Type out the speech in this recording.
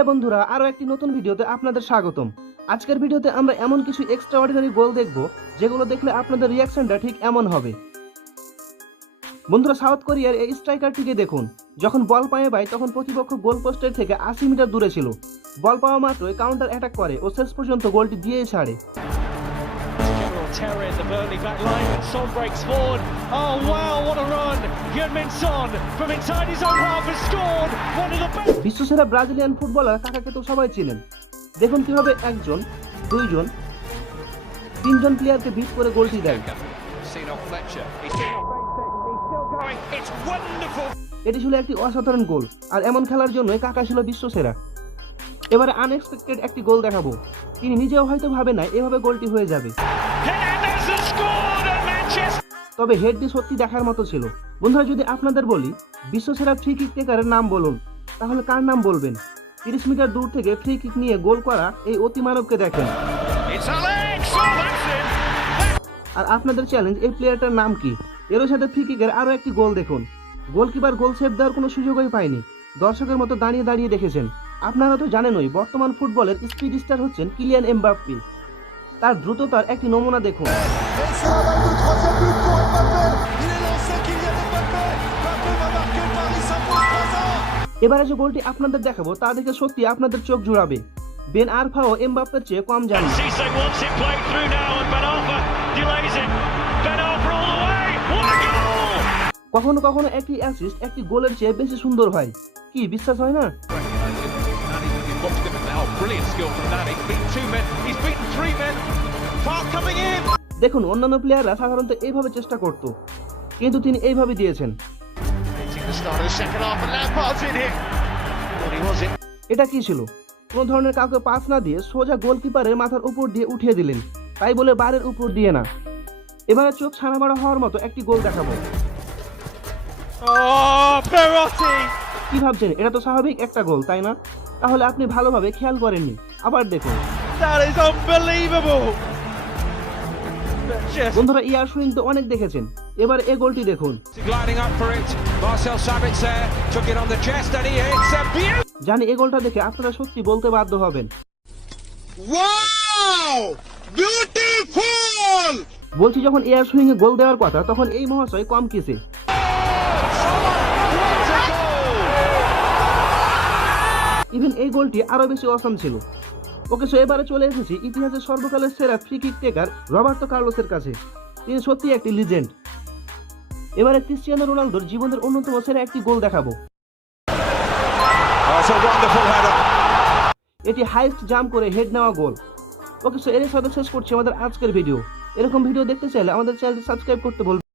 হ্যাঁ বন্ধুরা, আরো একটি নতুন ভিডিওতে আপনাদের স্বাগতম। আজকের ভিডিওতে আমরা এমন কিছু এক্সট্রাঅর্ডিনারি গোল দেখব যেগুলো দেখলে আপনাদের রিয়াকশনটা ঠিক এমন হবে। বন্ধুরা, সাউথ কোরিয়ার এই স্ট্রাইকারটিকে দেখুন। যখন বল পায়ে পায় তখন প্রতিপক্ষ গোল পোস্টের থেকে 80 মিটার দূরে ছিল। বল পাওয়া মাত্রই কাউন্টার অ্যাটাক করে ও শেষ পর্যন্ত গোলটি দিয়েই ছাড়ে। Terror in the Burnley back line, and Son breaks forward. Oh wow, what a run! Heung-min Son from inside his own half has scored one of the best. বিশ্বসেরা ব্রাজিলিয়ান ফুটবলার কাকাকে তো সবাই চিনেন। দেখুন কিভাবে একজন, দুইজন, তিনজন প্লেয়ারকে বিট করে গোলটি দেয়। এটি ছিল একটি অসাধারণ গোল, আর এমন খেলার জন্যই কাকা ছিল বিশ্বসেরা। এবারে আনএক্সপেক্টেড একটি গোল দেখাবো। তিনি নিজেও হয়তো ভাবে না এভাবে গোলটি হয়ে যাবে, তবে হেডটি সত্যি দেখার মতো ছিল। বন্ধুরা, যদি আপনাদের বলি বিশ্বসেরা ফ্রি কিক টেকারের নাম বলুন, তাহলে কার নাম বলবেন? 30 মিটার দূর থেকে ফ্রি কিক নিয়ে গোল করা এই অতিমানবকে দেখেন। আর আপনাদের চ্যালেঞ্জ, এই প্লেয়ারটার নাম কি? এর সাথে ফ্রি কিকের আরো একটি গোল দেখুন। গোলকিপার গোল সেভ দেওয়ার কোনো সুযোগই পায়নি, দর্শকের মতো দাঁড়িয়ে দাঁড়িয়ে দেখেছেন। আপনারা তো জানেনই বর্তমান ফুটবলের স্পিড স্টার হচ্ছেন কিলিয়ান এমবাপ্পে। তার দ্রুততার একটি নমুনা দেখুন। এবারে যে গোলটি আপনাদের দেখাবো তা দেখে সত্যি আপনাদের চোখ জুড়াবে। বেন আরফাও এমবাপ্পের চেয়ে কম জানে। কখনো কখনো একটি অ্যাসিস্ট একটি গোলের চেয়ে বেশি সুন্দর হয়, কি বিশ্বাস হয় না? দেখুন, অন্যান্য প্লেয়াররা সাধারণত এইভাবে চেষ্টা করত, কিন্তু তিনি এইভাবে দিয়েছেন। এটা কি ছিল? কোন ধরনের কাউকে পাস না দিয়ে সোজা গোলকিপারের মাথার উপর দিয়ে উঠিয়ে দিলেন, তাই বলে বারের উপর দিয়ে না। এবারে চোখ ছানামারা হওয়ার মতো একটি গোল দেখাবো। কি ভাবছেন, এটা তো স্বাভাবিক একটা গোল, তাই না? তাহলে আপনি ভালোভাবে খেয়াল করেননি। আবার দেখুন। বন্ধুরা, ইয়ার সুইং তো অনেক দেখেছেন, এবার এই গোলটি দেখুন। জানি এই গোলটা দেখে আপনারা সত্যি বলতে বাধ্য হবেন, বলছি যখন এয়ার সুইং এ গোল দেওয়ার কথা তখন এই মহাশয় কম কিসে। ইভেন এই গোলটি আরো বেশি অসাম ছিল। ওকে, সো এবারে চলে এসেছি ইতিহাসের সর্বকালের সেরা ফ্রি কিক টেকার রবার্তো কার্লোসের কাছে। তিনি সত্যি একটি লিজেন্ড। এবারে ক্রিস্টিয়ানো রোনালদোর জীবনের অন্যতম সেরা একটি গোল দেখাবো। এটি হাইস্ট জাম্প করে হেড নেওয়া গোল। ওকে, সো এর সাথে শেষ করছি আমাদের আজকের ভিডিও। এরকম ভিডিও দেখতে চাইলে আমাদের চ্যানেলটি সাবস্ক্রাইব করতে বলবেন।